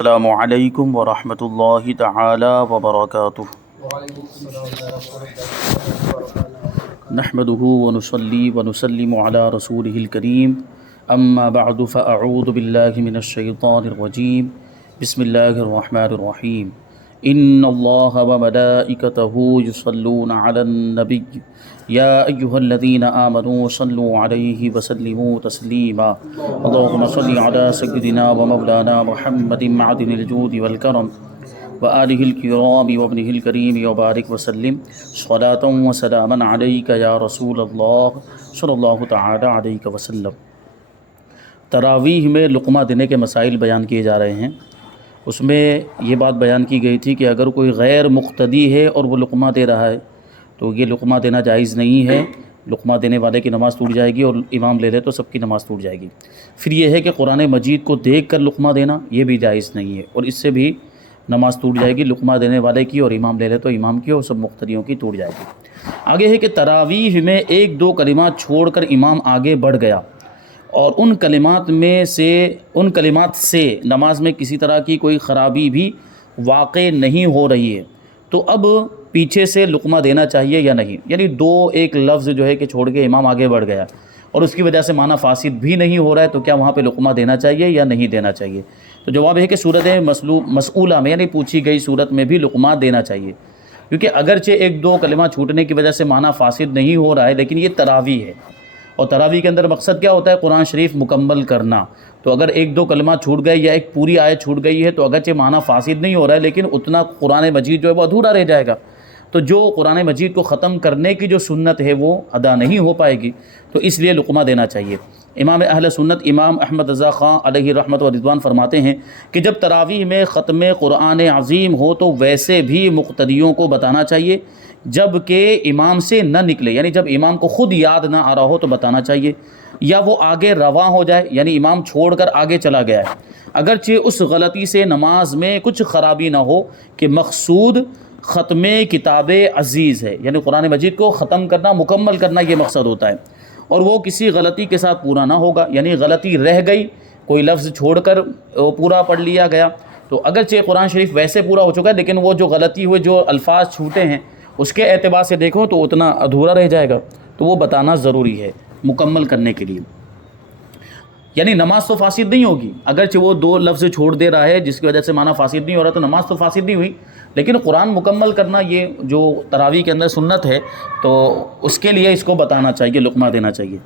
السلام علیکم ورحمۃ اللہ تعالی وبرکاتہ۔ نحمده ونصلي ونسلم على رسوله الكريم اما بعد فاعوذ باللہ من الشیطان الرجیم بسم اللہ الرحمن الرحیم۔ ان اللہ وملائکتہ یصلون علی النبی یا ایہا الذین آمنوا صلوا علیہ وسلموا تسلیما۔ اللہم صل علی سیدنا ومولانا محمد معدن الجود والکرم وآلہ الکرام وابنہ الکریم وبارک وسلم صلاۃ وسلاما علیک یا رسول اللہ صلی اللہ تعالی علیہ وسلم۔ تراویح میں لقمہ دینے کے مسائل بیان کیے جا رہے ہیں۔ اس میں یہ بات بیان کی گئی تھی کہ اگر کوئی غیر مقتدی ہے اور وہ لقمہ دے رہا ہے تو یہ لقمہ دینا جائز نہیں ہے، لقمہ دینے والے کی نماز ٹوٹ جائے گی اور امام لے لے تو سب کی نماز ٹوٹ جائے گی۔ پھر یہ ہے کہ قرآن مجید کو دیکھ کر لقمہ دینا یہ بھی جائز نہیں ہے اور اس سے بھی نماز ٹوٹ جائے گی، لقمہ دینے والے کی اور امام لے لے تو امام کی اور سب مقتدیوں کی ٹوٹ جائے گی۔ آگے ہے کہ تراویح میں ایک دو کلمات چھوڑ کر امام آگے بڑھ گیا اور ان کلمات سے نماز میں کسی طرح کی کوئی خرابی بھی واقع نہیں ہو رہی ہے تو اب پیچھے سے لقمہ دینا چاہیے یا نہیں؟ یعنی ایک لفظ جو ہے کہ چھوڑ کے امام آگے بڑھ گیا اور اس کی وجہ سے معنی فاسد بھی نہیں ہو رہا ہے تو کیا وہاں پہ لقمہ دینا چاہیے یا نہیں دینا چاہیے؟ تو جواب ہے کہ صورت مسئولہ میں یعنی پوچھی گئی صورت میں بھی لقمہ دینا چاہیے، کیونکہ اگرچہ ایک دو کلمہ چھوٹنے کی وجہ سے معنی فاسد نہیں ہو رہا ہے لیکن یہ تراویح ہے اور تراویح کے اندر مقصد کیا ہوتا ہے؟ قرآن شریف مکمل کرنا۔ تو اگر ایک دو کلمہ چھوٹ گئے یا ایک پوری آیت چھوٹ گئی ہے تو اگرچہ معنی فاسد نہیں ہو رہا ہے لیکن اتنا قرآن مجید جو ہے وہ ادھورا رہ جائے گا، تو جو قرآن مجید کو ختم کرنے کی جو سنت ہے وہ ادا نہیں ہو پائے گی، تو اس لیے لقمہ دینا چاہیے۔ امام اہل سنت امام احمد رضا خان علیہ رحمت و رضوان فرماتے ہیں کہ جب تراویح میں ختم قرآن عظیم ہو تو ویسے بھی مقتدیوں کو بتانا چاہیے، جب کہ امام سے نہ نکلے، یعنی جب امام کو خود یاد نہ آ رہا ہو تو بتانا چاہیے، یا وہ آگے رواں ہو جائے یعنی امام چھوڑ کر آگے چلا گیا ہے، اگرچہ اس غلطی سے نماز میں کچھ خرابی نہ ہو کہ مقصود ختم کتاب عزیز ہے، یعنی قرآن مجید کو ختم کرنا مکمل کرنا یہ مقصد ہوتا ہے، اور وہ کسی غلطی کے ساتھ پورا نہ ہوگا، یعنی غلطی رہ گئی، کوئی لفظ چھوڑ کر پورا پڑھ لیا گیا تو اگرچہ قرآن شریف ویسے پورا ہو چکا ہے لیکن وہ جو غلطی ہوئے جو الفاظ چھوٹے ہیں اس کے اعتبار سے دیکھو تو اتنا ادھورا رہ جائے گا، تو وہ بتانا ضروری ہے مکمل کرنے کے لیے۔ یعنی نماز تو فاسد نہیں ہوگی، اگرچہ وہ دو لفظ چھوڑ دے رہا ہے جس کی وجہ سے معنی فاسد نہیں ہو رہا تو نماز تو فاسد نہیں ہوئی، لیکن قرآن مکمل کرنا یہ جو تراویح کے اندر سنت ہے تو اس کے لیے اس کو بتانا چاہیے، لقمہ دینا چاہیے۔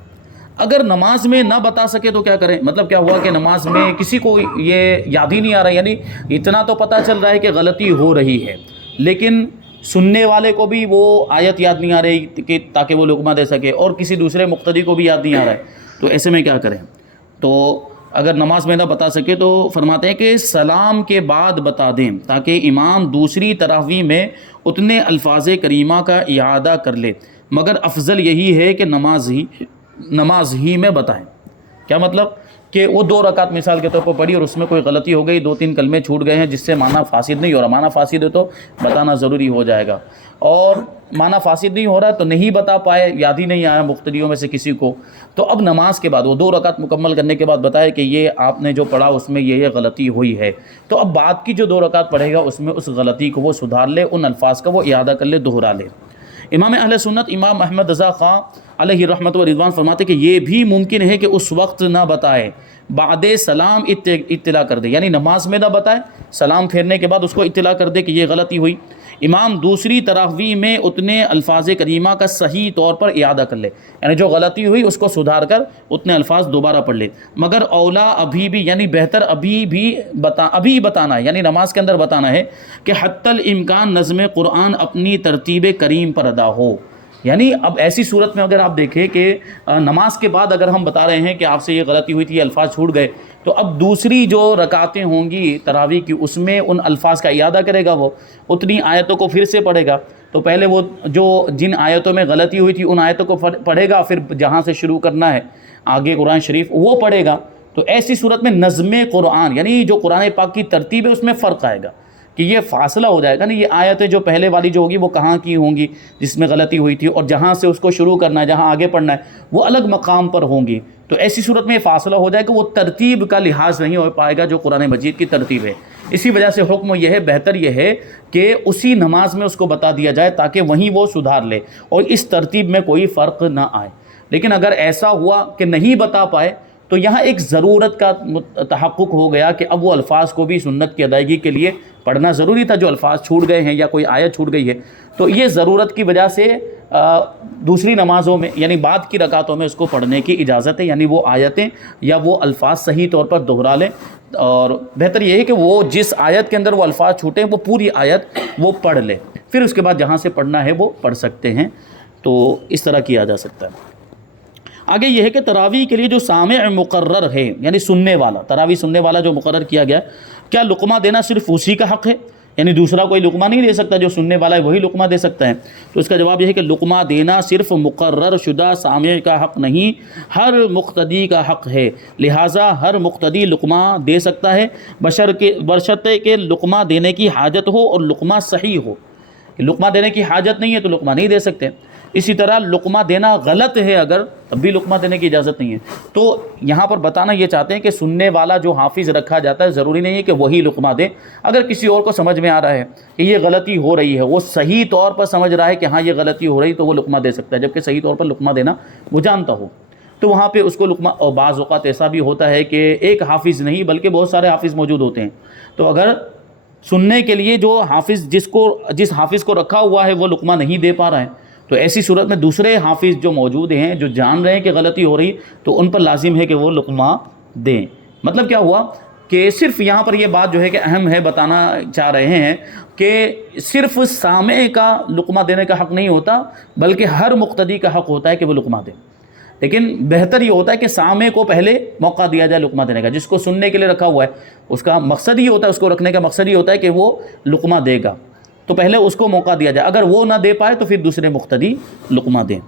اگر نماز میں نہ بتا سکے تو کیا کریں؟ مطلب کیا ہوا کہ نماز میں کسی کو یہ یاد ہی نہیں آ رہا، یعنی اتنا تو پتہ چل رہا ہے کہ غلطی ہو رہی ہے لیکن سننے والے کو بھی وہ آیت یاد نہیں آ رہی کہ تاکہ وہ لقمہ دے سکے اور کسی دوسرے مقتدی کو بھی یاد نہیں آ رہا ہے، تو ایسے میں کیا کریں؟ تو اگر نماز میں نہ بتا سکے تو فرماتے ہیں کہ سلام کے بعد بتا دیں تاکہ امام دوسری تراویح میں اتنے الفاظ کریمہ کا اعادہ کر لے، مگر افضل یہی ہے کہ نماز ہی میں بتائیں۔ کیا مطلب؟ کہ وہ 2 رکعت مثال کے طور پر پڑھی اور اس میں کوئی غلطی ہو گئی، 2-3 کلمے چھوٹ گئے ہیں جس سے معنی فاسد نہیں ہو رہا، معنی فاسد ہے تو بتانا ضروری ہو جائے گا، اور معنی فاسد نہیں ہو رہا تو نہیں بتا پائے، یاد ہی نہیں آیا مقتدیوں میں سے کسی کو، تو اب نماز کے بعد وہ 2 رکعت مکمل کرنے کے بعد بتائے کہ یہ آپ نے جو پڑھا اس میں یہ غلطی ہوئی ہے، تو اب بعد کی جو 2 رکعت پڑھے گا اس میں اس غلطی کو وہ سدھار لے، ان الفاظ کا وہ اعادہ کر لے، دہرا لے۔ امام اہل سنت امام احمد رضا خان علیہ رحمت و رضوان فرماتے کہ یہ بھی ممکن ہے کہ اس وقت نہ بتائے، بعد سلام اطلاع کر دے، یعنی نماز میں نہ بتائے، سلام پھیرنے کے بعد اس کو اطلاع کر دے کہ یہ غلطی ہوئی، امام دوسری تراویح میں اتنے الفاظ کریمہ کا صحیح طور پر اعادہ کر لے، یعنی جو غلطی ہوئی اس کو سدھار کر اتنے الفاظ دوبارہ پڑھ لے، مگر اولا ابھی بھی یعنی بہتر ابھی بتانا ہے، یعنی نماز کے اندر بتانا ہے کہ حتی الامکان نظم قرآن اپنی ترتیب کریم پر ادا ہو۔ یعنی اب ایسی صورت میں اگر آپ دیکھیں کہ نماز کے بعد اگر ہم بتا رہے ہیں کہ آپ سے یہ غلطی ہوئی تھی، یہ الفاظ چھوٹ گئے، تو اب دوسری جو رکعتیں ہوں گی تراویح کی اس میں ان الفاظ کا اعادہ کرے گا، وہ اتنی آیتوں کو پھر سے پڑھے گا، تو پہلے وہ جو جن آیتوں میں غلطی ہوئی تھی ان آیتوں کو پڑھے گا، پھر جہاں سے شروع کرنا ہے آگے قرآن شریف وہ پڑھے گا، تو ایسی صورت میں نظم قرآن یعنی جو قرآن پاک کی ترتیب ہے اس میں فرق آئے گا کہ یہ فاصلہ ہو جائے گا، نہیں یہ آیتیں جو پہلے والی جو ہوگی وہ کہاں کی ہوں گی جس میں غلطی ہوئی تھی، اور جہاں سے اس کو شروع کرنا ہے جہاں آگے پڑھنا ہے وہ الگ مقام پر ہوں گی، تو ایسی صورت میں یہ فاصلہ ہو جائے کہ وہ ترتیب کا لحاظ نہیں ہو پائے گا جو قرآن مجید کی ترتیب ہے۔ اسی وجہ سے حکم یہ ہے، بہتر یہ ہے کہ اسی نماز میں اس کو بتا دیا جائے تاکہ وہیں وہ سدھار لے اور اس ترتیب میں کوئی فرق نہ آئے۔ لیکن اگر ایسا ہوا کہ نہیں بتا پائے تو یہاں ایک ضرورت کا تحقق ہو گیا کہ اب وہ الفاظ کو بھی سنت کی ادائیگی کے لیے پڑھنا ضروری تھا، جو الفاظ چھوٹ گئے ہیں یا کوئی آیت چھوٹ گئی ہے، تو یہ ضرورت کی وجہ سے دوسری نمازوں میں یعنی بعد کی رکعتوں میں اس کو پڑھنے کی اجازت ہے، یعنی وہ آیتیں یا وہ الفاظ صحیح طور پر دہرا لیں، اور بہتر یہ ہے کہ وہ جس آیت کے اندر وہ الفاظ چھوٹے ہیں وہ پوری آیت وہ پڑھ لے، پھر اس کے بعد جہاں سے پڑھنا ہے وہ پڑھ سکتے ہیں۔ تو اس طرح کیا جا سکتا ہے۔ آگے یہ ہے کہ تراویح کے لیے جو سامع مقرر ہے یعنی سننے والا، تراویح سننے والا جو مقرر کیا گیا، کیا لقمہ دینا صرف اسی کا حق ہے، یعنی دوسرا کوئی لقمہ نہیں دے سکتا، جو سننے والا ہے وہی لقمہ دے سکتا ہے؟ تو اس کا جواب یہ ہے کہ لقمہ دینا صرف مقرر شدہ سامع کا حق نہیں، ہر مقتدی کا حق ہے، لہٰذا ہر مقتدی لقمہ دے سکتا ہے بشرطے کہ لقمہ دینے کی حاجت ہو اور لقمہ صحیح ہو۔ لقمہ دینے کی حاجت نہیں ہے تو لقمہ نہیں دے سکتے۔ اسی طرح لقمہ دینا غلط ہے اگر، تب بھی لقمہ دینے کی اجازت نہیں ہے۔ تو یہاں پر بتانا یہ چاہتے ہیں کہ سننے والا جو حافظ رکھا جاتا ہے ضروری نہیں ہے کہ وہی لقمہ دے، اگر کسی اور کو سمجھ میں آ رہا ہے کہ یہ غلطی ہو رہی ہے، وہ صحیح طور پر سمجھ رہا ہے کہ ہاں یہ غلطی ہو رہی، تو وہ لقمہ دے سکتا ہے، جبکہ صحیح طور پر لقمہ دینا وہ جانتا ہو، تو وہاں پہ اس کو لقمہ۔ اور بعض اوقات ایسا بھی ہوتا ہے کہ ایک حافظ نہیں بلکہ بہت سارے حافظ موجود ہوتے ہیں، تو اگر سننے کے لیے جو حافظ جس حافظ کو رکھا ہوا ہے وہ لقمہ نہیں دے پا رہا ہے، تو ایسی صورت میں دوسرے حافظ جو موجود ہیں جو جان رہے ہیں کہ غلطی ہو رہی، تو ان پر لازم ہے کہ وہ لقمہ دیں۔ مطلب کیا ہوا کہ صرف یہاں پر یہ بات جو ہے کہ اہم ہے، بتانا چاہ رہے ہیں کہ صرف سامع کا لقمہ دینے کا حق نہیں ہوتا بلکہ ہر مقتدی کا حق ہوتا ہے کہ وہ لقمہ دے، لیکن بہتر یہ ہوتا ہے کہ سامع کو پہلے موقع دیا جائے لقمہ دینے کا، جس کو سننے کے لیے رکھا ہوا ہے اس کا مقصد ہی ہوتا ہے، اس کو رکھنے کا مقصد ہی ہوتا ہے کہ وہ لقمہ دے گا، تو پہلے اس کو موقع دیا جائے، اگر وہ نہ دے پائے تو پھر دوسرے مقتدی لقمہ دیں۔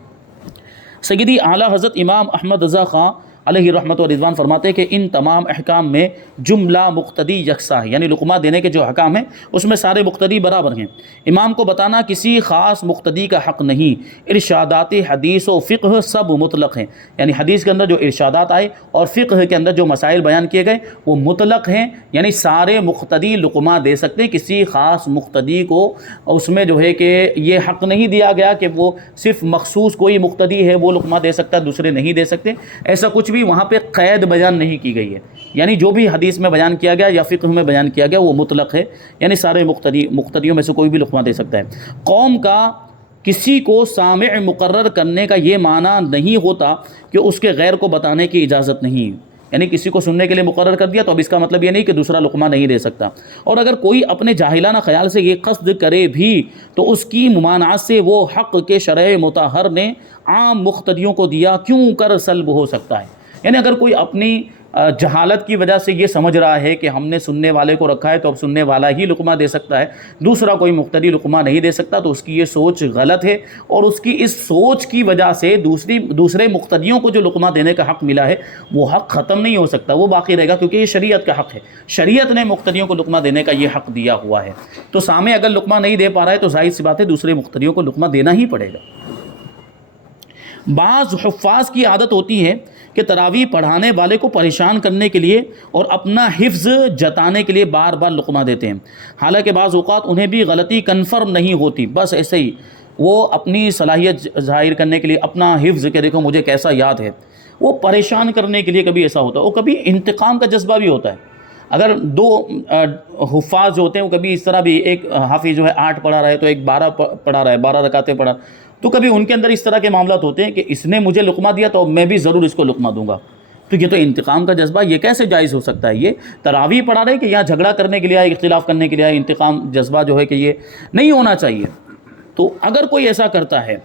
سیدی اعلیٰ حضرت امام احمد رضا خان علیہ رحمت و رضوان فرماتے ہیں کہ ان تمام احکام میں جملہ مقتدی یکساں ہے، یعنی لقمہ دینے کے جو احکام ہیں اس میں سارے مقتدی برابر ہیں۔ امام کو بتانا کسی خاص مقتدی کا حق نہیں، ارشادات حدیث و فقہ سب مطلق ہیں، یعنی حدیث کے اندر جو ارشادات آئے اور فقہ کے اندر جو مسائل بیان کیے گئے وہ مطلق ہیں، یعنی سارے مقتدی لقمہ دے سکتے ہیں، کسی خاص مقتدی کو اس میں جو ہے کہ یہ حق نہیں دیا گیا کہ وہ صرف مخصوص کوئی مقتدی ہے وہ لقمہ دے سکتا ہے دوسرے نہیں دے سکتے، ایسا کچھ بھی وہاں پہ قید بیان نہیں کی گئی ہے، یعنی جو بھی حدیث میں بیان کیا گیا یا فقہ میں بیان کیا گیا وہ مطلق ہے، یعنی سارے مقتدیوں میں سے کوئی بھی لقمہ دے سکتا ہے۔ قوم کا کسی کو سامع مقرر کرنے کا یہ معنی نہیں ہوتا کہ اس کے غیر کو بتانے کی اجازت نہیں، یعنی کسی کو سننے کے لیے مقرر کر دیا تو اب اس کا مطلب یہ نہیں کہ دوسرا لقمہ نہیں دے سکتا، اور اگر کوئی اپنے جاہلانہ خیال سے یہ قصد کرے بھی تو اس کی ممانعت سے وہ حق کے شرع مطہر نے عام مقتدیوں کو دیا کیوں کر سلب ہو سکتا ہے، یعنی اگر کوئی اپنی جہالت کی وجہ سے یہ سمجھ رہا ہے کہ ہم نے سننے والے کو رکھا ہے تو اب سننے والا ہی لقمہ دے سکتا ہے، دوسرا کوئی مقتدی لقمہ نہیں دے سکتا، تو اس کی یہ سوچ غلط ہے، اور اس کی اس سوچ کی وجہ سے دوسرے مقتدیوں کو جو لقمہ دینے کا حق ملا ہے وہ حق ختم نہیں ہو سکتا، وہ باقی رہے گا، کیونکہ یہ شریعت کا حق ہے، شریعت نے مقتدیوں کو لقمہ دینے کا یہ حق دیا ہوا ہے، تو سامع اگر لقمہ نہیں دے پا رہا ہے تو ظاہر سی بات ہے دوسرے مقتدیوں کو لقمہ دینا ہی پڑے گا۔ بعض حفاظ کی عادت ہوتی ہے کہ تراویح پڑھانے والے کو پریشان کرنے کے لیے اور اپنا حفظ جتانے کے لیے بار بار لقمہ دیتے ہیں، حالانکہ بعض اوقات انہیں بھی غلطی کنفرم نہیں ہوتی، بس ایسے ہی وہ اپنی صلاحیت ظاہر کرنے کے لیے اپنا حفظ کہ دیکھو مجھے کیسا یاد ہے، وہ پریشان کرنے کے لیے کبھی ایسا ہوتا ہے، اور کبھی انتقام کا جذبہ بھی ہوتا ہے۔ اگر دو حفاظ جو ہوتے ہیں وہ کبھی اس طرح بھی، ایک حافظ جو ہے 8 پڑھا رہا ہے تو ایک 12 پڑھا رہا ہے، 12 رکعتیں پڑھا، تو کبھی ان کے اندر اس طرح کے معاملات ہوتے ہیں کہ اس نے مجھے لقمہ دیا تو میں بھی ضرور اس کو لقمہ دوں گا، تو یہ تو انتقام کا جذبہ یہ کیسے جائز ہو سکتا ہے؟ یہ تراویح پڑھا رہے کہ یہاں جھگڑا کرنے کے لیے آئے، اختلاف کرنے کے لیے آئے، انتقام جذبہ جو ہے کہ یہ نہیں ہونا چاہیے۔ تو اگر کوئی ایسا کرتا ہے،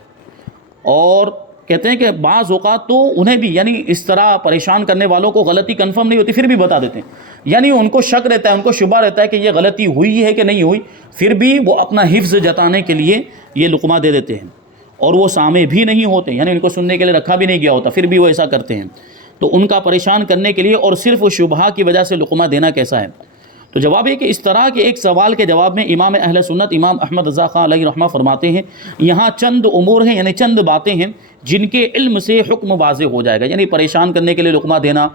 اور کہتے ہیں کہ بعض اوقات تو انہیں بھی یعنی اس طرح پریشان کرنے والوں کو غلطی کنفرم نہیں ہوتی پھر بھی بتا دیتے ہیں، یعنی ان کو شک رہتا ہے، ان کو شبہ رہتا ہے کہ یہ غلطی ہوئی ہے کہ نہیں ہوئی، پھر بھی وہ اپنا حفظ جتانے کے لیے یہ لقمہ دے دیتے ہیں، اور وہ سامع بھی نہیں ہوتے، یعنی ان کو سننے کے لیے رکھا بھی نہیں گیا ہوتا، پھر بھی وہ ایسا کرتے ہیں، تو ان کا پریشان کرنے کے لیے اور صرف شبہہ کی وجہ سے لقمہ دینا کیسا ہے؟ تو جواب یہ کہ اس طرح کے ایک سوال کے جواب میں امام اہل سنت امام احمد رضا خان علیہ رحمہ فرماتے ہیں یہاں چند امور ہیں، یعنی چند باتیں ہیں جن کے علم سے حکم واضح ہو جائے گا، یعنی پریشان کرنے کے لیے لقمہ دینا،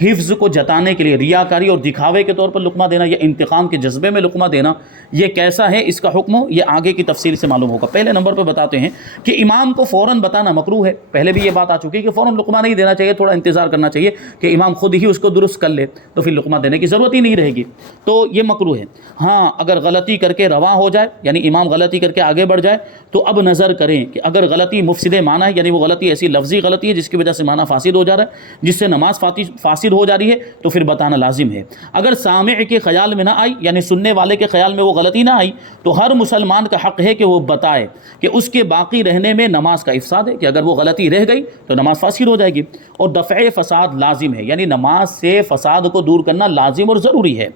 حفظ کو جتانے کے لیے ریاکاری اور دکھاوے کے طور پر لقمہ دینا یا انتقام کے جذبے میں لقمہ دینا، یہ کیسا ہے، اس کا حکم یہ آگے کی تفصیل سے معلوم ہوگا۔ پہلے نمبر پہ بتاتے ہیں کہ امام کو فوراً بتانا مکروہ ہے، پہلے بھی یہ بات آ چکی ہے کہ فوراً لقمہ نہیں دینا چاہیے، تھوڑا انتظار کرنا چاہیے کہ امام خود ہی اس کو درست کر لے، تو پھر لقمہ دینے کی ضرورت ہی نہیں رہے گی، تو یہ مکروہ ہے۔ ہاں اگر غلطی کر کے رواں ہو جائے، یعنی امام غلطی کر کے آگے بڑھ جائے، تو اب نظر کریں کہ اگر غلطی مفسد معنی ہے، یعنی وہ غلطی ایسی لفظی غلطی ہے جس کی وجہ سے معنی فاسد ہو جا رہا ہے، جس سے نماز فاسد ہو جا رہی ہے، تو پھر بتانا لازم ہے۔ اگر سامع کے خیال میں نہ آئی، یعنی سننے والے کے خیال میں وہ غلطی نہ آئی، تو ہر مسلمان کا حق ہے کہ وہ بتائے کہ اس کے باقی رہنے میں نماز کا افساد ہے، کہ اگر وہ غلطی رہ گئی تو نماز فاسد ہو جائے گی، اور دفع فساد لازم ہے، یعنی نماز سے فساد کو دور کرنا لازم اور ضروری ہے۔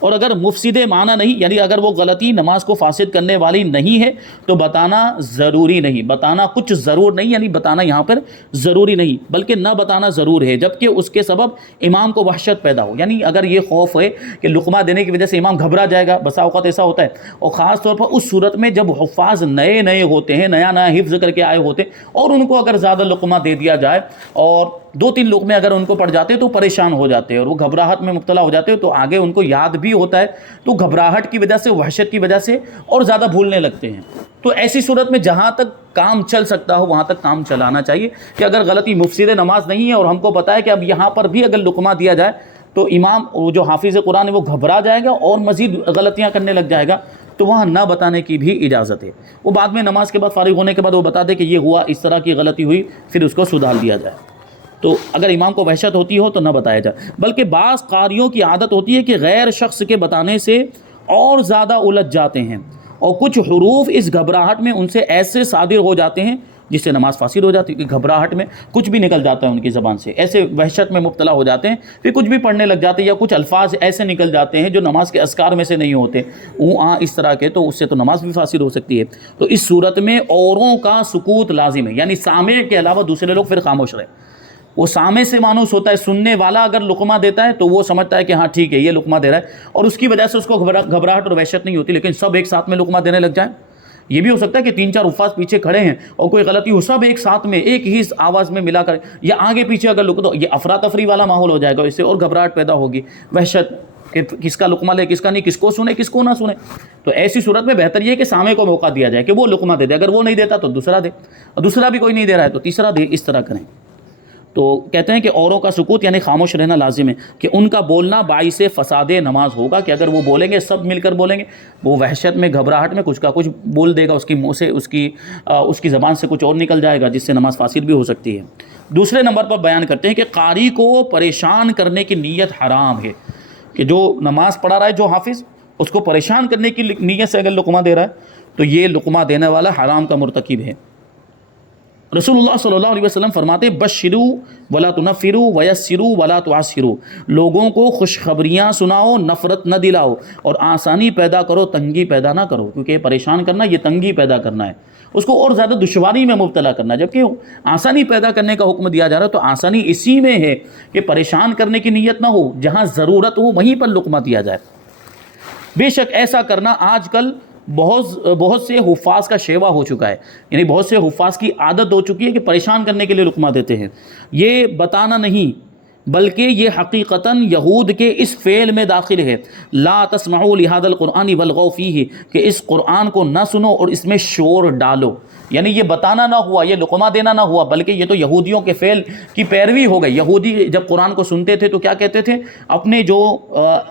اور اگر مفسد معنی نہیں، یعنی اگر وہ غلطی نماز کو فاسد کرنے والی نہیں ہے، تو بتانا ضروری نہیں، بتانا کچھ ضرور نہیں، یعنی بتانا یہاں پر ضروری نہیں بلکہ نہ بتانا ضرور ہے، جبکہ اس کے سبب امام کو وحشت پیدا ہو، یعنی اگر یہ خوف ہے کہ لقمہ دینے کی وجہ سے امام گھبرا جائے گا، بسا اوقات ایسا ہوتا ہے، اور خاص طور پر اس صورت میں جب حفاظ نئے نئے ہوتے ہیں، نیا نیا حفظ کر کے آئے ہوتے ہیں، اور ان کو اگر زیادہ لقمہ دے دیا جائے اور 2-3 لقمے اگر ان کو پڑ جاتے تو پریشان ہو جاتے ہیں اور وہ گھبراہٹ میں مبتلا ہو جاتے ہیں، تو آگے ان کو یاد بھی ہوتا ہے، تو گھبراہٹ کی وجہ سے، وحشت کی وجہ سے اور زیادہ بھولنے لگتے ہیں۔ تو ایسی صورت میں جہاں تک کام چل سکتا ہو وہاں تک کام چلانا چاہیے، کہ اگر غلطی مفسد نماز نہیں ہے اور ہم کو پتہ ہے کہ اب یہاں پر بھی اگر لقمہ دیا جائے تو امام جو حافظ قرآن ہے وہ گھبرا جائے گا اور مزید غلطیاں کرنے لگ جائے گا، تو وہاں نہ بتانے کی بھی اجازت ہے۔ وہ بعد میں نماز کے بعد فارغ ہونے کے بعد وہ بتا دے کہ یہ ہوا، اس طرح کی غلطی ہوئی، پھر اس کو سدھار دیا جائے۔ تو اگر امام کو وحشت ہوتی ہو تو نہ بتایا جائے، بلکہ بعض قاریوں کی عادت ہوتی ہے کہ غیر شخص کے بتانے سے اور زیادہ الجھ جاتے ہیں، اور کچھ حروف اس گھبراہٹ میں ان سے ایسے صادر ہو جاتے ہیں جس سے نماز فاسد ہو جاتی ہے، کہ گھبراہٹ میں کچھ بھی نکل جاتا ہے ان کی زبان سے، ایسے وحشت میں مبتلا ہو جاتے ہیں، پھر کچھ بھی پڑھنے لگ جاتے ہیں، یا کچھ الفاظ ایسے نکل جاتے ہیں جو نماز کے اذکار میں سے نہیں ہوتے، اس طرح کے، تو اس سے تو نماز بھی فاسد ہو سکتی ہے۔ تو اس صورت میں اوروں کا سکوت لازم ہے، یعنی سامع کے علاوہ دوسرے لوگ پھر خاموش رہیں۔ وہ سامع سے مانوس ہوتا ہے، سننے والا اگر لقمہ دیتا ہے تو وہ سمجھتا ہے کہ ہاں ٹھیک ہے یہ لقمہ دے رہا ہے، اور اس کی وجہ سے اس کو گھبراہٹ اور وحشت نہیں ہوتی، لیکن سب ایک ساتھ میں لقمہ دینے لگ جائیں۔ یہ بھی ہو سکتا ہے کہ 3-4 حفاظ پیچھے کھڑے ہیں اور کوئی غلطی ہو، سب ایک ساتھ میں ایک ہی آواز میں ملا کر، یا آگے پیچھے اگر لقمہ، یہ افراتفری والا ماحول ہو جائے گا، اس سے اور گھبراہٹ پیدا ہوگی، وحشت کہ کس کا لقمہ لے کس کا نہیں، کس کو سنے کس کو نہ سنے۔ تو ایسی صورت میں بہتر یہ ہے کہ سامع کو موقع دیا جائے کہ وہ لقمہ دے دے، اگر وہ نہیں دیتا تو دوسرا دے، اور دوسرا بھی کوئی نہیں دے رہا ہے تو تیسرا دے، اس طرح کریں۔ تو کہتے ہیں کہ اوروں کا سکوت یعنی خاموش رہنا لازم ہے، کہ ان کا بولنا باعث فساد نماز ہوگا، کہ اگر وہ بولیں گے، سب مل کر بولیں گے، وہ وحشت میں گھبراہٹ میں کچھ کا کچھ بول دے گا، اس کی منہ سے اس کی زبان سے کچھ اور نکل جائے گا، جس سے نماز فاسد بھی ہو سکتی ہے۔ دوسرے نمبر پر بیان کرتے ہیں کہ قاری کو پریشان کرنے کی نیت حرام ہے، کہ جو نماز پڑھا رہا ہے، جو حافظ، اس کو پریشان کرنے کی نیت سے اگر لقمہ دے رہا ہے تو یہ لقمہ دینے والا حرام کا مرتکب ہے۔ رسول اللہ صلی اللہ علیہ وسلم فرماتے بشروا ولا تنفروا ویسروا ولا تعسروا، لوگوں کو خوشخبریاں سناؤ، نفرت نہ دلاؤ، اور آسانی پیدا کرو، تنگی پیدا نہ کرو، کیونکہ پریشان کرنا یہ تنگی پیدا کرنا ہے، اس کو اور زیادہ دشواری میں مبتلا کرنا ہے، جبکہ آسانی پیدا کرنے کا حکم دیا جا رہا ہے، تو آسانی اسی میں ہے کہ پریشان کرنے کی نیت نہ ہو، جہاں ضرورت ہو وہیں پر لقمہ دیا جائے۔ بے شک ایسا کرنا آج کل بہت سے حفاظ کا شیوا ہو چکا ہے، یعنی بہت سے حفاظ کی عادت ہو چکی ہے کہ پریشان کرنے کے لیے لقمہ دیتے ہیں۔ یہ بتانا نہیں بلکہ یہ حقیقتاً یہود کے اس فعل میں داخل ہے، لا تسمعوا لهذا القرآن والغوا فیہ، کہ اس قرآن کو نہ سنو اور اس میں شور ڈالو، یعنی یہ بتانا نہ ہوا، یہ لقمہ دینا نہ ہوا، بلکہ یہ تو یہودیوں کے فعل کی پیروی ہو گئی۔ یہودی جب قرآن کو سنتے تھے تو کیا کہتے تھے؟ اپنے جو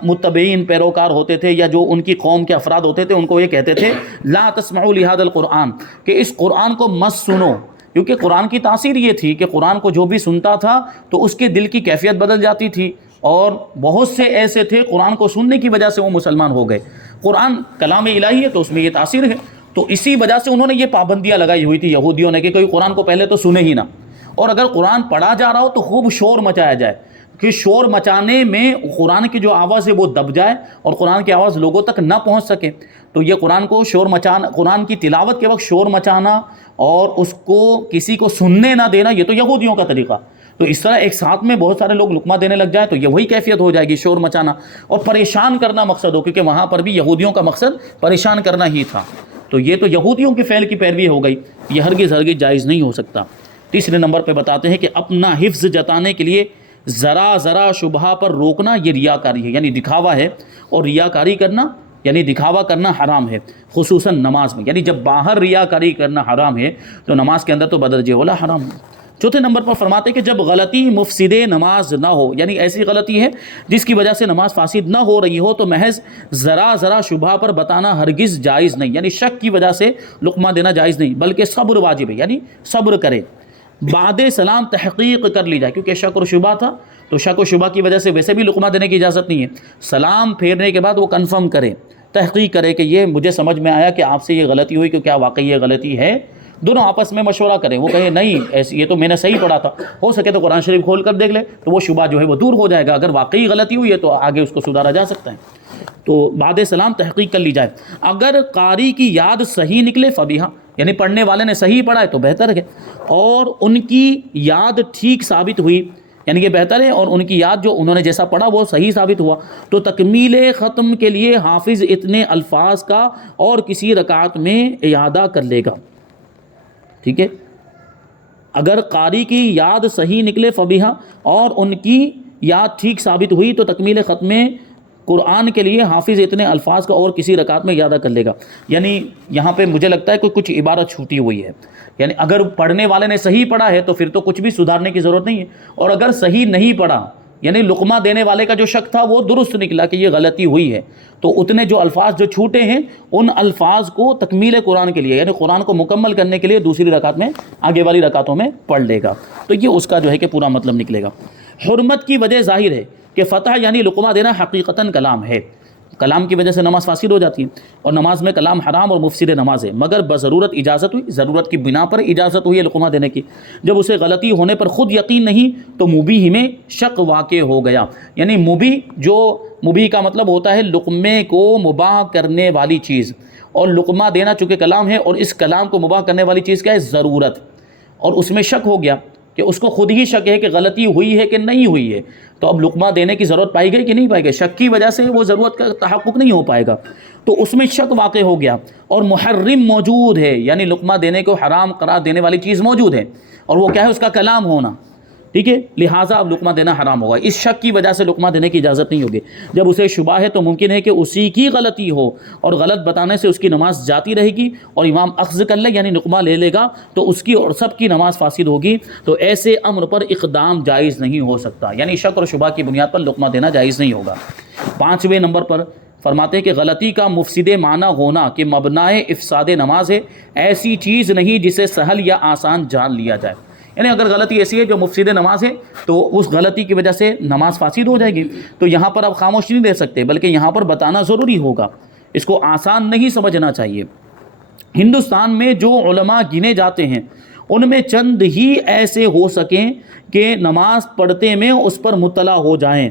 متبعین پیروکار ہوتے تھے یا جو ان کی قوم کے افراد ہوتے تھے ان کو یہ کہتے تھے لا تسمعوا لهذا القرآن، کہ اس قرآن کو مت سنو، کیونکہ قرآن کی تاثیر یہ تھی کہ قرآن کو جو بھی سنتا تھا تو اس کے دل کی کیفیت بدل جاتی تھی، اور بہت سے ایسے تھے قرآن کو سننے کی وجہ سے وہ مسلمان ہو گئے۔ قرآن کلام الہی ہے تو اس میں یہ تاثیر ہے، تو اسی وجہ سے انہوں نے یہ پابندیاں لگائی ہوئی تھی یہودیوں نے کہ کوئی قرآن کو پہلے تو سنے ہی نہ، اور اگر قرآن پڑھا جا رہا ہو تو خوب شور مچایا جائے، کہ شور مچانے میں قرآن کی جو آواز ہے وہ دب جائے اور قرآن کی آواز لوگوں تک نہ پہنچ سکے۔ تو یہ قرآن کو شور مچانا، قرآن کی تلاوت کے وقت شور مچانا اور اس کو کسی کو سننے نہ دینا، یہ تو یہودیوں کا طریقہ۔ تو اس طرح ایک ساتھ میں بہت سارے لوگ لقمہ دینے لگ جائیں تو یہ وہی کیفیت ہو جائے گی، شور مچانا اور پریشان کرنا مقصد ہو، کیونکہ وہاں پر بھی یہودیوں کا مقصد پریشان کرنا ہی تھا، تو یہ تو یہودیوں کے فعل کی پیروی ہو گئی، یہ ہرگز جائز نہیں ہو سکتا۔ تیسرے نمبر پہ بتاتے ہیں کہ اپنا حفظ جتانے کے لیے ذرا شبہ پر روکنا یہ ریاکاری ہے، یعنی دکھاوا ہے، اور ریاکاری کرنا یعنی دکھاوا کرنا حرام ہے، خصوصاً نماز میں، یعنی جب باہر ریاکاری کرنا حرام ہے تو نماز کے اندر تو بدرجہ اولا حرام ہے۔ چوتھے نمبر پر فرماتے ہیں کہ جب غلطی مفسد نماز نہ ہو، یعنی ایسی غلطی ہے جس کی وجہ سے نماز فاسد نہ ہو رہی ہو، تو محض ذرا شبہ پر بتانا ہرگز جائز نہیں، یعنی شک کی وجہ سے لقمہ دینا جائز نہیں، بلکہ صبر واجب ہے، یعنی صبر کرے، بعد سلام تحقیق کر لی جائے، کیونکہ شک اور شبہ تھا تو شک و شبہ کی وجہ سے ویسے بھی لقمہ دینے کی اجازت نہیں ہے، سلام پھیرنے کے بعد وہ کنفرم کرے، تحقیق کرے کہ یہ مجھے سمجھ میں آیا کہ آپ سے یہ غلطی ہوئی، کہ کیا واقعی یہ غلطی ہے، دونوں آپس میں مشورہ کریں، وہ کہے نہیں ایسی یہ تو میں نے صحیح پڑھا تھا، ہو سکے تو قرآن شریف کھول کر دیکھ لے تو وہ شبہ جو ہے وہ دور ہو جائے گا، اگر واقعی غلطی ہوئی ہے تو آگے اس کو سدھارا جا سکتا ہے۔ تو بعد سلام تحقیق کر لی جائے، اگر قاری کی یاد صحیح نکلے فبیہا، یعنی پڑھنے والے نے صحیح پڑھا ہے تو بہتر ہے، اور ان کی یاد ٹھیک ثابت ہوئی، یعنی کہ بہتر ہے، اور ان کی یاد جو انہوں نے جیسا پڑھا وہ صحیح ثابت ہوا، تو تکمیل ختم کے لیے حافظ اتنے الفاظ کا اور کسی رکعت میں اعادہ کر لے گا، ٹھیک ہے۔ اگر قاری کی یاد صحیح نکلے فبیہا، اور ان کی یاد ٹھیک ثابت ہوئی تو تکمیل ختم قرآن کے لیے حافظ اتنے الفاظ کا اور کسی رکعت میں اعادہ کر لے گا۔ یعنی یہاں پہ مجھے لگتا ہے کہ کچھ عبارت چھوٹی ہوئی ہے، یعنی اگر پڑھنے والے نے صحیح پڑھا ہے تو پھر تو کچھ بھی سدھارنے کی ضرورت نہیں ہے، اور اگر صحیح نہیں پڑھا یعنی لقمہ دینے والے کا جو شک تھا وہ درست نکلا کہ یہ غلطی ہوئی ہے، تو اتنے جو الفاظ جو چھوٹے ہیں ان الفاظ کو تکمیل قرآن کے لیے یعنی قرآن کو مکمل کرنے کے لیے دوسری رکعت میں آگے والی رکعتوں میں پڑھ لے گا، تو یہ اس کا جو ہے کہ پورا مطلب نکلے گا۔ حرمت کی وجہ ظاہر ہے کہ فتح یعنی لقمہ دینا حقیقتاً کلام ہے، کلام کی وجہ سے نماز فاسد ہو جاتی ہے، اور نماز میں کلام حرام اور مفسد نماز ہے، مگر بضرورت اجازت ہوئی، ضرورت کی بنا پر اجازت ہوئی ہے لقمہ دینے کی، جب اسے غلطی ہونے پر خود یقین نہیں تو مبیح میں شک واقع ہو گیا، یعنی مبیح کا مطلب ہوتا ہے لقمے کو مباح کرنے والی چیز، اور لقمہ دینا چونکہ کلام ہے، اور اس کلام کو مباح کرنے والی چیز کیا ہے؟ ضرورت، اور اس میں شک ہو گیا کہ اس کو خود ہی شک ہے کہ غلطی ہوئی ہے کہ نہیں ہوئی ہے، تو اب لقمہ دینے کی ضرورت پائی گئی کہ نہیں پائی گئی؟ شک کی وجہ سے وہ ضرورت کا تحقق نہیں ہو پائے گا، تو اس میں شک واقع ہو گیا، اور محرم موجود ہے، یعنی لقمہ دینے کو حرام قرار دینے والی چیز موجود ہے، اور وہ کیا ہے؟ اس کا کلام ہونا، ٹھیک ہے، لہٰذا اب لقمہ دینا حرام ہوگا، اس شک کی وجہ سے لقمہ دینے کی اجازت نہیں ہوگی۔ جب اسے شبہ ہے تو ممکن ہے کہ اسی کی غلطی ہو، اور غلط بتانے سے اس کی نماز جاتی رہے گی، اور امام اخذ کر لے یعنی لقمہ لے لے گا تو اس کی اور سب کی نماز فاسد ہوگی، تو ایسے امر پر اقدام جائز نہیں ہو سکتا، یعنی شک اور شبہ کی بنیاد پر لقمہ دینا جائز نہیں ہوگا۔ 5ویں نمبر پر فرماتے ہیں کہ غلطی کا مفسد معنی ہونا کہ مبنائے افساد نماز ہے، ایسی چیز نہیں جسے سہل یا آسان جان لیا جائے، یعنی اگر غلطی ایسی ہے جو مفسد نماز ہے تو اس غلطی کی وجہ سے نماز فاسد ہو جائے گی، تو یہاں پر اب خاموش نہیں رہ سکتے بلکہ یہاں پر بتانا ضروری ہوگا، اس کو آسان نہیں سمجھنا چاہیے۔ ہندوستان میں جو علماء گنے جاتے ہیں ان میں چند ہی ایسے ہو سکیں کہ نماز پڑھتے میں اس پر مطلع ہو جائیں،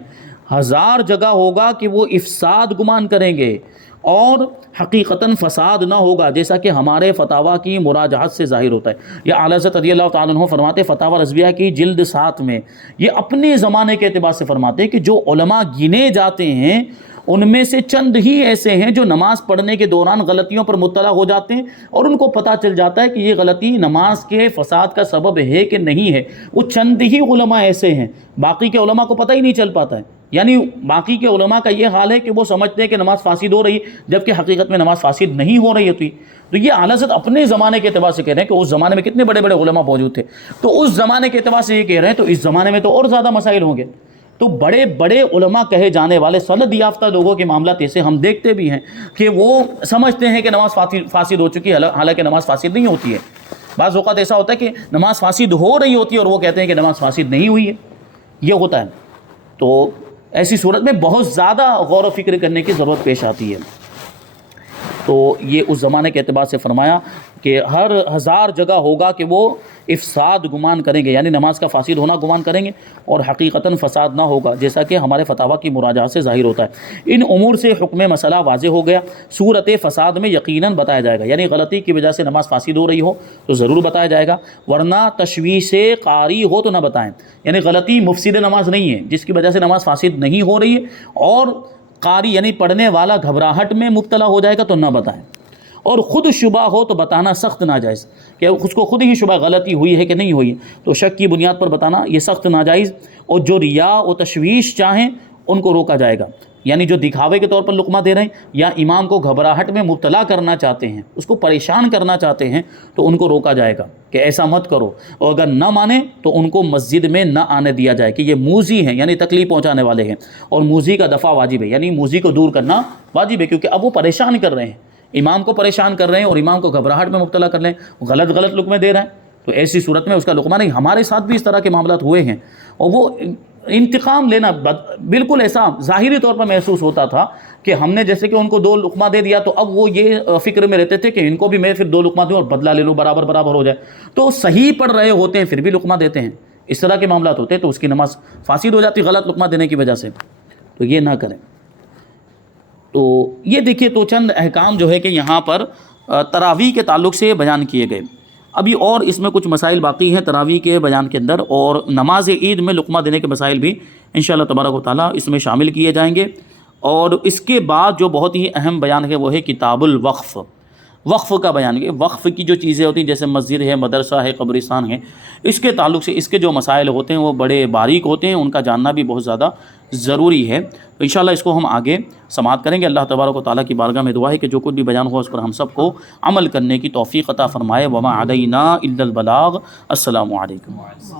ہزار جگہ ہوگا کہ وہ افساد گمان کریں گے اور حقیقتاً فساد نہ ہوگا، جیسا کہ ہمارے فتاویٰ کی مراجعات سے ظاہر ہوتا ہے۔ یہ اعلیٰ حضرت رضی اللہ تعالیٰ عنہ فرماتے ہیں فتاویٰ رضویہ کی جلد 7 میں، یہ اپنے زمانے کے اعتبار سے فرماتے ہیں کہ جو علماء گنے جاتے ہیں ان میں سے چند ہی ایسے ہیں جو نماز پڑھنے کے دوران غلطیوں پر مطلع ہو جاتے ہیں، اور ان کو پتہ چل جاتا ہے کہ یہ غلطی نماز کے فساد کا سبب ہے کہ نہیں ہے، وہ چند ہی علماء ایسے ہیں، باقی کے علماء کو پتہ ہی نہیں چل پاتا ہے، یعنی باقی کے علماء کا یہ حال ہے کہ وہ سمجھتے ہیں کہ نماز فاسد ہو رہی جبکہ حقیقت میں نماز فاسد نہیں ہو رہی ہوتی۔ تو یہ اعلیٰ حضرت اپنے زمانے کے اعتبار سے کہہ رہے ہیں کہ اس زمانے میں کتنے بڑے بڑے علماء موجود تھے، تو اس زمانے کے اعتبار سے یہ کہہ رہے ہیں تو اس زمانے میں تو اور زیادہ مسائل ہوں گے، تو بڑے بڑے علماء کہے جانے والے سند یافتہ لوگوں کے معاملات ایسے ہم دیکھتے بھی ہیں کہ وہ سمجھتے ہیں کہ نماز فاسد ہو چکی ہے، حالانکہ نماز فاسد نہیں ہوتی ہے۔ بعض اوقات ایسا ہوتا ہے کہ نماز فاسد ہو رہی ہوتی ہے اور وہ کہتے ہیں کہ نماز فاسد نہیں ہوئی ہے، یہ ہوتا ہے۔ تو ایسی صورت میں بہت زیادہ غور و فکر کرنے کی ضرورت پیش آتی ہے۔ تو یہ اس زمانے کے اعتبار سے فرمایا کہ ہر ہزار جگہ ہوگا کہ وہ افساد گمان کریں گے، یعنی نماز کا فاسد ہونا گمان کریں گے اور حقیقتاً فساد نہ ہوگا، جیسا کہ ہمارے فتاویٰ کی مراجعات سے ظاہر ہوتا ہے۔ ان امور سے حکم مسئلہ واضح ہو گیا، صورت فساد میں یقیناً بتایا جائے گا، یعنی غلطی کی وجہ سے نماز فاسد ہو رہی ہو تو ضرور بتایا جائے گا، ورنہ تشویش قاری ہو تو نہ بتائیں، یعنی غلطی مفسد نماز نہیں ہے جس کی وجہ سے نماز فاسد نہیں ہو رہی ہے، اور قاری یعنی پڑھنے والا گھبراہٹ میں مبتلا ہو جائے گا تو نہ بتائیں۔ اور خود شبہ ہو تو بتانا سخت ناجائز، کہ اس کو خود ہی شبہ غلطی ہوئی ہے کہ نہیں ہوئی، تو شک کی بنیاد پر بتانا یہ سخت ناجائز۔ اور جو ریا و تشویش چاہیں ان کو روکا جائے گا، یعنی جو دکھاوے کے طور پر لقمہ دے رہے ہیں یا امام کو گھبراہٹ میں مبتلا کرنا چاہتے ہیں، اس کو پریشان کرنا چاہتے ہیں، تو ان کو روکا جائے گا کہ ایسا مت کرو، اور اگر نہ مانیں تو ان کو مسجد میں نہ آنے دیا جائے کہ یہ موذی ہیں، یعنی تکلیف پہنچانے والے ہیں، اور موذی کا دفع واجب ہے، یعنی موذی کو دور کرنا واجب ہے، کیونکہ اب وہ پریشان کر رہے ہیں، امام کو پریشان کر رہے ہیں اور امام کو گھبراہٹ میں مبتلا کر رہے ہیں، غلط لقمے دے رہے ہیں، تو ایسی صورت میں اس کا لقمہ نہیں۔ ہمارے ساتھ بھی اس طرح کے معاملات ہوئے ہیں، اور وہ انتقام لینا بالکل ایسا ظاہری طور پر محسوس ہوتا تھا کہ ہم نے جیسے کہ ان کو 2 لقمہ دے دیا، تو اب وہ یہ فکر میں رہتے تھے کہ ان کو بھی میں پھر 2 لقمہ دوں اور بدلہ لے لوں، برابر ہو جائے، تو صحیح پڑھ رہے ہوتے ہیں پھر بھی لقمہ دیتے ہیں، اس طرح کے معاملات ہوتے ہیں، تو اس کی نماز فاسد ہو جاتی غلط لقمہ دینے کی وجہ سے، تو یہ نہ کریں۔ تو یہ دیکھیے، تو چند احکام جو ہے کہ یہاں پر تراویح کے تعلق سے بیان کیے گئے۔ ابھی اور اس میں کچھ مسائل باقی ہیں تراویح کے بیان کے اندر، اور نماز عید میں لقمہ دینے کے مسائل بھی انشاءاللہ تبارک و تعالیٰ اس میں شامل کیے جائیں گے۔ اور اس کے بعد جو بہت ہی اہم بیان ہے وہ ہے کتاب الوقف، وقف کا بیان ہے۔ وقف کی جو چیزیں ہوتی ہیں جیسے مسجد ہے، مدرسہ ہے، قبرستان ہے، اس کے تعلق سے اس کے جو مسائل ہوتے ہیں وہ بڑے باریک ہوتے ہیں، ان کا جاننا بھی بہت زیادہ ضروری ہے۔ تو انشاءاللہ اس کو ہم آگے سماعت کریں گے۔ اللہ تبارک و تعالیٰ کی بارگاہ میں دعا ہے کہ جو کچھ بھی بیان ہوا اس پر ہم سب کو عمل کرنے کی توفیق عطا فرمائے۔ وما علینا الا البلاغ۔ السلام علیکم۔